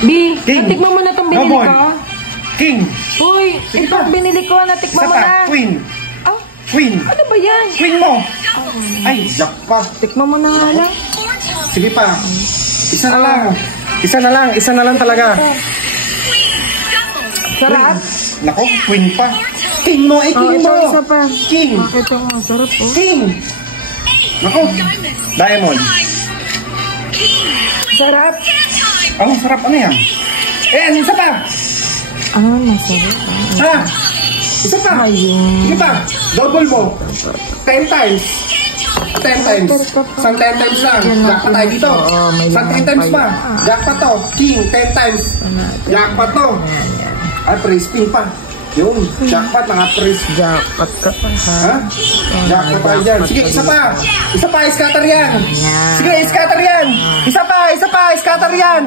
B, King. natikman mo na itong binili Double. ko? King. Uy, Sige itong pa. binili ko, natikman mo Saka, na. queen. Ah, Queen. ano ba yan? Queen mo. Ay, jack pa. Tikman mo na nga lang. Sige pa. Isa na lang. Isa na lang. Isa na lang talaga. Sarap? Nako, queen pa. King mo, eh, king ito mo. isa pa. King. Ito nga, sarap oh. King. Nako. Diamond. Sarap. Oh, sarap. Ano yan? Eh, isa pa. Ah, masarap ah. Ha? Isa pa. Ayun. Sige pa. Double mo. 10 times. 10 times. Isang 10 times lang. Jack pa tayo dito. Isang 10 times pa. Jack pa to. King, 10 times. Jack pa to. Ay, praise king pa. Yung, jackpot, naka-praise. Jackpot ka pa ha. Ha? Jackpot tayo dyan. Sige, isa pa. Isa pa, scatter yan. Sige, scatter yan. Isa pa, scatter yan.